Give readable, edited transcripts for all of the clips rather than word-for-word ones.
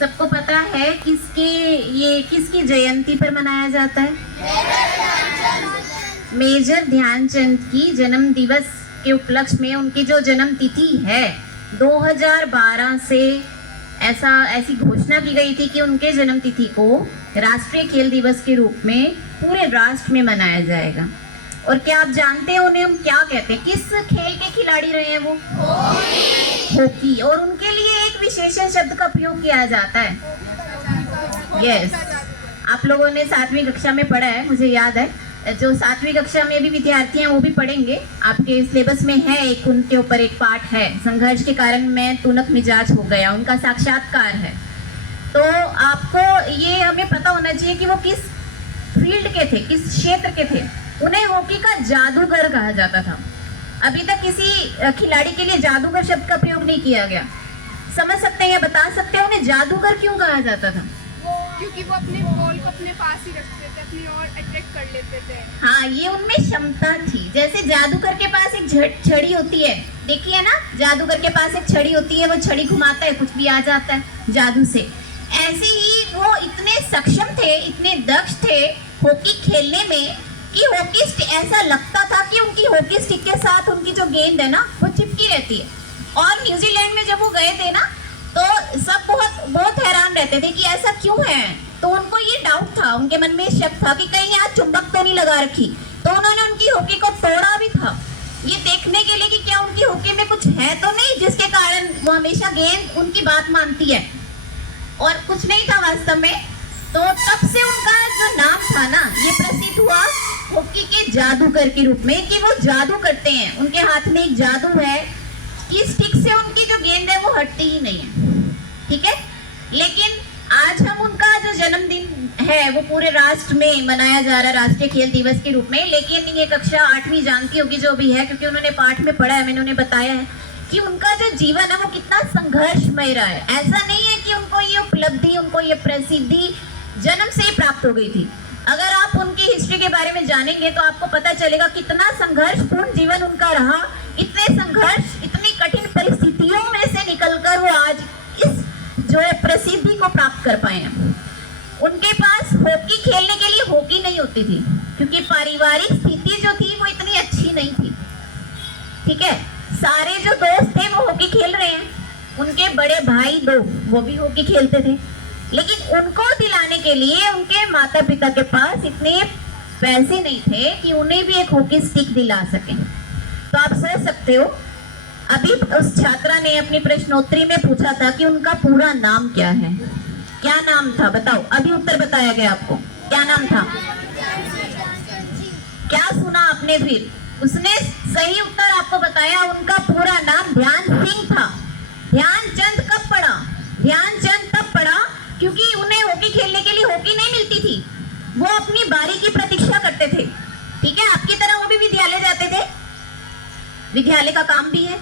सबको पता है किसकी जयंती पर मनाया जाता है? मेजर ध्यानचंद की जन्म दिवस के उपलक्ष्य में उनकी जो जन्म तिथि है 2012 से ऐसी घोषणा की गई थी कि उनके जन्म तिथि को राष्ट्रीय खेल दिवस के रूप में पूरे राष्ट्र में मनाया जाएगा। और क्या आप जानते हैं उन्हें हम क्या कहते हैं? किस खेल के खिलाड़ी रहे हैं वो? हॉकी। और उनके लिए एक विशेषण शब्द का प्रयोग किया जाता है। यस, आप लोगों ने 7वीं कक्षा में पढ़ा है, मुझे याद है। जो 7वीं कक्षा में भी विद्यार्थी हैं वो भी पढ़ेंगे, आपके सिलेबस में है। एक उनके ऊपर एक पाठ है, संघर्ष के कारण मैं तुनक मिजाज हो गया, उनका साक्षात्कार है। तो आपको ये हमें पता होना चाहिए कि वो किस फील्ड के थे, किस क्षेत्र के थे। उन्हें हॉकी का जादूगर कहा जाता था। अभी तक किसी खिलाड़ी के लिए जादूगर शब्द का प्रयोग नहीं किया गया। समझ सकते हैं या बता सकते हैं उन्हें जादूगर क्यों कहा जाता था? क्योंकि वो अपने बॉल को अपने पास ही रखते थे, अपनी ओर अट्रैक्ट कर लेते थे। हाँ, ये उनमें क्षमता थी। जैसे जादूगर के पास एक छड़ी होती है, देखिए ना, जादूगर के पास एक छड़ी होती है, वो छड़ी घुमाता है, कुछ भी आ जाता है जादू से। ऐसे ही वो इतने सक्षम थे, इतने दक्ष थे हॉकी खेलने में कि हॉकी स्टिक, ऐसा लगता था कि उनकी हॉकी स्टिक के साथ उनकी जो गेंद है ना वो चिपकी रहती है। और न्यूजीलैंड में जब वो गए थे ना तो सब बहुत हैरान रहते थे कि ऐसा क्यों है। तो उनको ये डाउट था, उनके मन में शक था कि कहीं यहाँ चुंबक तो नहीं लगा रखी। तो उन्होंने उनकी हॉकी को तोड़ा भी था, ये देखने के लिए कि क्या उनकी हॉकी में कुछ है तो नहीं जिसके कारण वो हमेशा गेंद उनकी बात मानती है। और कुछ नहीं था वास्तव में। तो तब से उनका जो नाम था ना, ये प्रसिद्ध हुआ हॉकी के जादूगर के रूप में, कि वो जादू करते हैं। उनके हाथ में एक जादू है कि स्टिक से उनकी जो गेंद है वो हटती ही नहीं है, ठीक है। लेकिन आज हम उनका जो जन्मदिन है वो पूरे राष्ट्र में मनाया जा रहा है राष्ट्रीय खेल दिवस के रूप में। लेकिन ये कक्षा 8वीं जानती होगी जो भी है, क्योंकि उन्होंने पाठ में पढ़ा है, मैंने उन्हें बताया है कि उनका जो जीवन है वो कितना संघर्षमय रहा है। ऐसा नहीं है कि उनको ये उपलब्धि, उनको ये प्रसिद्धि जन्म से ही प्राप्त हो गई थी। अगर आप उनकी हिस्ट्री के बारे में जानेंगे तो आपको पता चलेगा कितना संघर्षपूर्ण जीवन उनका रहा। इतने संघर्ष, इतनी कठिन परिस्थितियों में से निकलकर वो आज इस जो है प्रसिद्धि को प्राप्त कर पाए हैं। उनके पास हॉकी खेलने के लिए हॉकी नहीं होती थी, क्योंकि पारिवारिक स्थिति जो थी वो इतनी अच्छी नहीं थी, ठीक है। सारे जो दोस्त थे वो हॉकी खेल रहे हैं, उनके बड़े भाई 2 वो भी हॉकी खेलते थे। लेकिन उनको दिलाने के लिए उनके माता पिता के पास इतने पैसे नहीं थे कि उन्हें भी एक हॉकी स्टिक दिला सके। तो आप सोच सकते हो, अभी उस छात्रा ने अपनी प्रश्नोत्तरी में पूछा था कि उनका पूरा नाम क्या है। क्या नाम था बताओ? अभी उत्तर बताया गया आपको, क्या नाम था? क्या सुना आपने? फिर उसने सही उत्तर आपको बताया, उनका पूरा नाम ध्यान सिंह था। ध्यानचंद कब पढ़ा? ध्यानचंद तब पढ़ा क्योंकि उन्हें हॉकी खेलने के लिए हॉकी नहीं मिलती थी। वो अपनी बारी की प्रतीक्षा करते थे, ठीक है। आपकी तरह वो भी विद्यालय जाते थे, विद्यालय का काम भी है।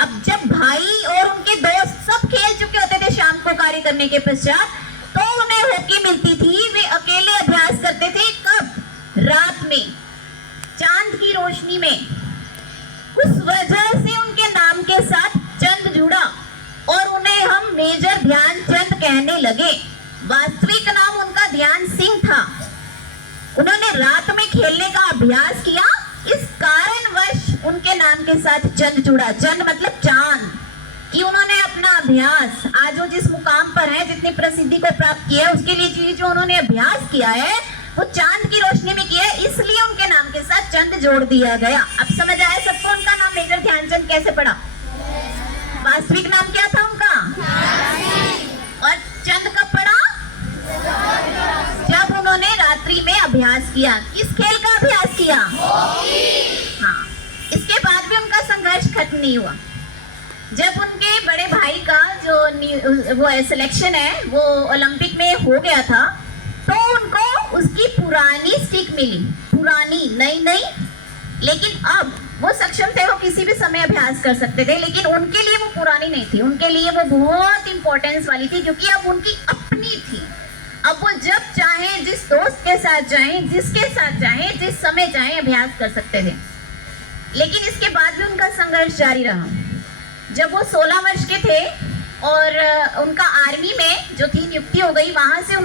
अब जब भाई और उनके दोस्त सब खेल चुके होते थे शाम को कार्य करने के पश्चात, तो उन्हें हॉकी मिलती थी। वे अकेले अभ्यास करते थे। कब? रात में, चांद की रोशनी में। उस वजह से उनके नाम के साथ चंद जुड़ा और उन्हें हम मेजर ध्यानचंद कहने लगे। वास्तविक नाम उनका ध्यान सिंह था। उन्होंने रात में खेलने का अभ्यास किया, इस कारणवश उनके नाम के साथ चंद जुड़ा। चंद मतलब चांद, कि उन्होंने अपना अभ्यास, आज वो जिस मुकाम पर है, जितनी प्रसिद्धि को प्राप्त किया है, उसके लिए जो उन्होंने अभ्यास किया है वो चांद की रोशनी में किया है, इसलिए उनके नाम के साथ चंद जोड़ दिया गया। अब समझ आया सबको उनका नाम मेजर ध्यानचंद कैसे पड़ा? वास्तविक नाम क्या था उनका? और चंद कब पड़ा? जब उन्होंने रात्रि में अभ्यास किया। किस खेल का अभ्यास किया? हाँ। इसके बाद भी उनका संघर्ष खत्म नहीं हुआ। जब उनके बड़े भाई का जो वो सिलेक्शन है वो ओलंपिक में हो गया था, तो उनको उसकी पुरानी स्टिक मिली। पुरानी, नई नहीं, लेकिन अब वो सक्षम थे, वो किसी भी समय अभ्यास कर सकते थे। लेकिन उनके लिए वो पुरानी नहीं थी, उनके लिए वो बहुत इंपॉर्टेंस वाली थी, क्योंकि अब उनकी अपनी थी। अब वो जब चाहे, जिस दोस्त के साथ चाहे, जिसके साथ चाहे, जिस समय चाहे अभ्यास कर सकते थे। लेकिन इसके बाद भी उनका संघर्ष जारी रहा। जब वो 16 वर्ष के थे और उनका आर्मी में जो थी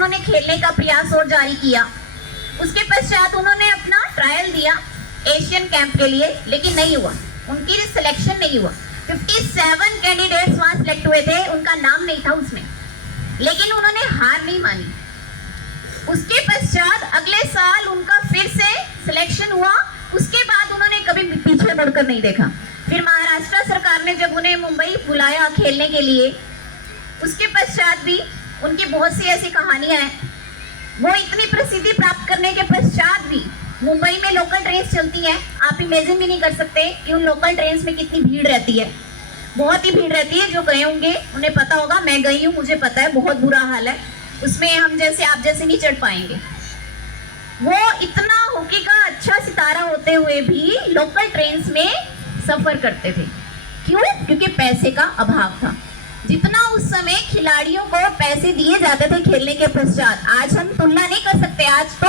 उन्होंने खेलने का प्रयास और जारी किया। उसके पश्चात उन्होंने अपना ट्रायल दिया एशियन कैंप के लिए, लेकिन नहीं हुआ, उनकी सिलेक्शन नहीं हुआ। 57 कैंडिडेट्स वहां सिलेक्ट हुए थे, उनका नाम नहीं था उसमें, लेकिन उन्होंने हार नहीं मानी। उसके पश्चात अगले साल उनका फिर से सिलेक्शन हुआ। उसके बाद उन्होंने कभी पीछे मुड़कर नहीं देखा। फिर महाराष्ट्र सरकार ने जब उन्हें मुंबई बुलाया खेलने के लिए, उसके पश्चात भी उनकी बहुत सी ऐसी कहानियां हैं। वो इतनी प्रसिद्धि प्राप्त करने के पश्चात भी मुंबई में लोकल ट्रेन चलती है, आप इमेजिन भी नहीं कर सकते कि उन लोकल ट्रेन में कितनी भीड़ रहती है। बहुत ही भीड़ रहती है, जो गए होंगे उन्हें पता होगा, मैं गई हूँ, मुझे पता है, बहुत बुरा हाल है उसमें। हम जैसे आप जैसे नहीं चढ़ पाएंगे। वो इतना हॉकी का अच्छा सितारा होते हुए भी लोकल ट्रेन में सफर करते थे। क्यों? क्योंकि पैसे का अभाव था। जितना उस समय खिलाड़ियों को पैसे दिए जाते थे खेलने के पश्चात, आज हम तुलना नहीं कर सकते। आज तो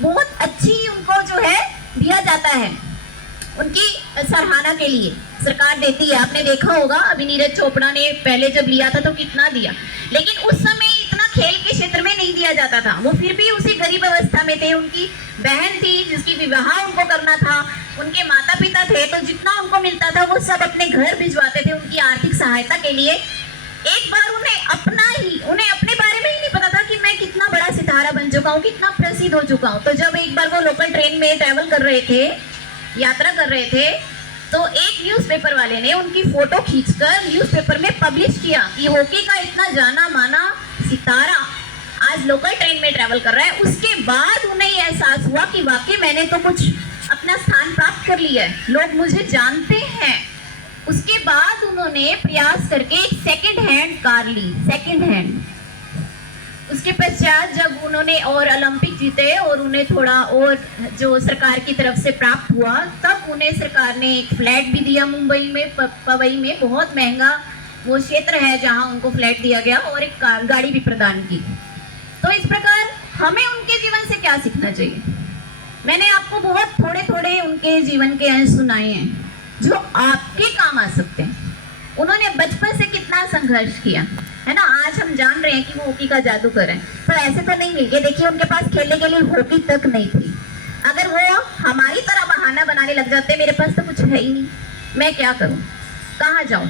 बहुत अच्छी उनको जो है दिया जाता है, उनकी सराहना के लिए सरकार देती है। आपने देखा होगा अभी नीरज चोपड़ा ने पहले जब लिया था तो कितना दिया, लेकिन उस समय इतना खेल के क्षेत्र में नहीं दिया जाता था। वो फिर भी उसी गरीब अवस्था में थे। उनकी बहन थी जिसकी विवाह उनको करना था, उनके माता पिता थे, तो जितना उनको मिलता था वो सब अपने घर भिजवाते थे उनकी आर्थिक सहायता के लिए। एक बार उन्हें अपने बारे में ही नहीं पता था कि मैं कितना बड़ा सितारा बन चुका हूँ, कितना प्रसिद्ध हो चुका हूँ। तो जब एक बार वो लोकल ट्रेन में ट्रैवल कर रहे थे, यात्रा कर रहे थे, तो एक न्यूज़पेपर वाले ने उनकी फोटो खींचकर न्यूज़पेपर में पब्लिश किया कि हॉकी का इतना जाना माना सितारा आज लोकल ट्रेन में ट्रैवल कर रहा है। उसके बाद उन्हें ये एहसास हुआ कि वाकई मैंने तो कुछ अपना स्थान प्राप्त कर लिया है, लोग मुझे जानते हैं। उसके बाद उन्होंने प्रयास करके एक सेकंड हैंड कार ली, सेकंड हैंड। उसके पश्चात जब उन्होंने और ओलंपिक जीते और उन्हें थोड़ा और जो सरकार की तरफ से प्राप्त हुआ, तब उन्हें सरकार ने एक फ्लैट भी दिया मुंबई में, पवई में। बहुत महंगा वो क्षेत्र है जहां उनको फ्लैट दिया गया, और एक गाड़ी भी प्रदान की। तो इस प्रकार हमें उनके जीवन से क्या सीखना चाहिए? मैंने आपको बहुत थोड़े थोड़े उनके जीवन के अंश सुनाए हैं जो आपके काम आ सकते हैं। उन्होंने बचपन से कितना संघर्ष किया है ना। आज हम जान रहे हैं कि वो हॉकी का जादूगर है, तो ऐसे तो नहीं मिल गए। देखिए उनके पास खेलने के लिए हॉकी तक नहीं थी। अगर वो हमारी तरह बहाना बनाने लग जाते, मेरे पास तो कुछ है ही नहीं, मैं क्या करूं, कहाँ जाऊं,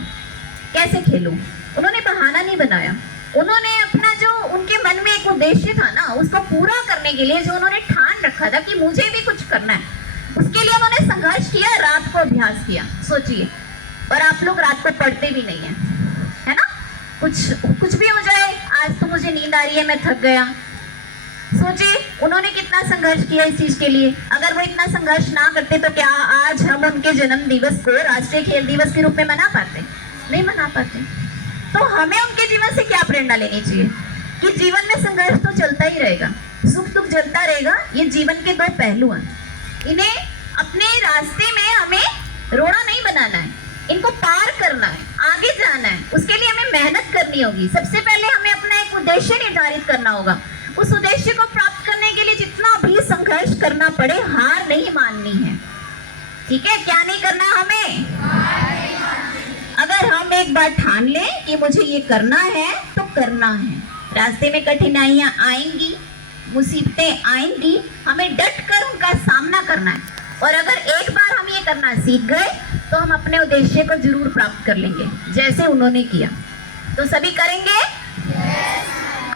कैसे खेलूं, उन्होंने बहाना नहीं बनाया। उन्होंने अपना जो उनके मन में एक उद्देश्य था ना, उसको पूरा करने के लिए जो उन्होंने ठान रखा था कि मुझे भी कुछ करना है, उसके लिए उन्होंने संघर्ष किया, रात को अभ्यास किया। सोचिए, और आप लोग रात को पढ़ते भी नहीं है ना। कुछ भी हो जाए, आज तो मुझे नींद आ रही है, मैं थक गया। सोचिए उन्होंने कितना संघर्ष किया इस चीज के लिए। अगर वो इतना संघर्ष ना करते तो क्या आज हम उनके जन्म दिवस को राष्ट्रीय खेल दिवस के रूप में मना पाते? नहीं मना पाते। तो हमें उनके जीवन से क्या प्रेरणा लेनी चाहिए कि जीवन में संघर्ष तो चलता ही रहेगा, सुख दुख चलता रहेगा। ये जीवन के दो पहलू हैं, इन्हें अपने रास्ते में हमें रोड़ा नहीं बनाना है, इनको पार करना है, आगे जाना है। उसके लिए हमें मेहनत करनी होगी। सबसे पहले हमें अपना एक उद्देश्य निर्धारित करना होगा। उस उद्देश्य को प्राप्त करने के लिए जितना भी संघर्ष करना पड़े, हार नहीं माननी है। ठीक है, क्या नहीं करना हमें? अगर हम एक बार ठान लें कि मुझे ये करना है तो करना है। रास्ते में कठिनाइयां आएंगी, मुसीबतें आएंगी, हमें डट कर उनका सामना करना है। और अगर एक बार हम ये करना सीख गए तो हम अपने उद्देश्य को जरूर प्राप्त कर लेंगे, जैसे उन्होंने किया। तो सभी करेंगे?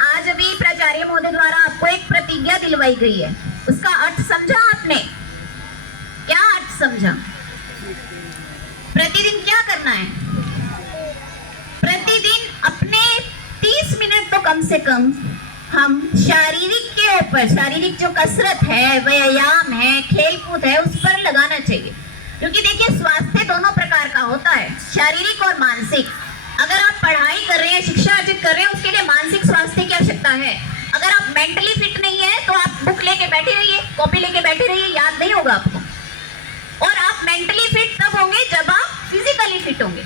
आज अभी प्राचार्य महोदय द्वारा आपको एक प्रतिज्ञा दिलवाई गई है, उसका अर्थ समझा आपने? क्या अर्थ समझा? प्रतिदिन क्या करना है? प्रतिदिन अपने 30 मिनट तो कम से कम हम शारीरिक के ऊपर, शारीरिक जो कसरत है, व्यायाम है, खेल कूद है, उस पर लगाना चाहिए। क्योंकि देखिए स्वास्थ्य दोनों प्रकार का होता है, शारीरिक और मानसिक। अगर आप पढ़ाई कर रहे हैं, शिक्षा अर्जित कर रहे हैं, उसके लिए मानसिक स्वास्थ्य की आवश्यकता है। अगर आप मेंटली फिट नहीं है तो आप बुक लेके बैठे रहिए, कॉपी लेके बैठे रहिए, याद नहीं होगा आपको। और आप मेंटली फिट तब होंगे जब आप फिजिकली फिट होंगे।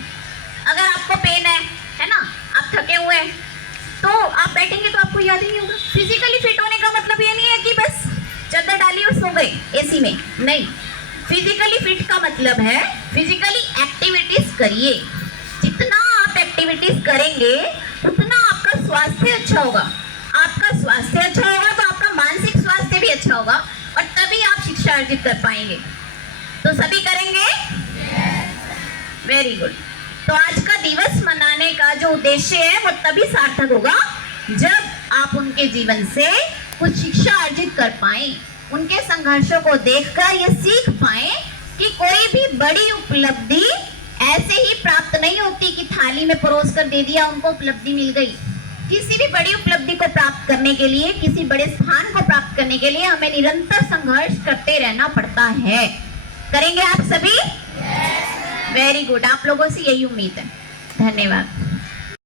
अगर आपको पेन है ना, आप थके हुए हैं, तो आप बैठेंगे तो आपको याद ही नहीं होगा। फिजिकली फिट होने का मतलब ये नहीं है कि बस चादर डाली और सो गए एसी में, नहीं। फिजिकली फिट का मतलब है फिजिकली एक्टिविटीज करिए। जितना आप एक्टिविटीज करेंगे उतना आपका स्वास्थ्य अच्छा होगा। आपका स्वास्थ्य अच्छा होगा और तभी आप शिक्षा अर्जित कर पाएंगे। तो सभी करेंगे? Very good. तो आज का दिवस मनाने का जो उद्देश्य है वो तभी सार्थक होगा जब आप उनके जीवन से कुछ शिक्षा अर्जित कर पाए, उनके संघर्षों को देखकर ये सीख पाए कि कोई भी बड़ी उपलब्धि ऐसे ही प्राप्त नहीं होती कि थाली में परोस कर दे दिया उनको उपलब्धि मिल गई। किसी भी बड़ी उपलब्धि को प्राप्त करने के लिए, किसी बड़े स्थान को प्राप्त करने के लिए हमें निरंतर संघर्ष करते रहना पड़ता है। करेंगे आप सभी? Very good. आप लोगों से यही उम्मीद है। धन्यवाद।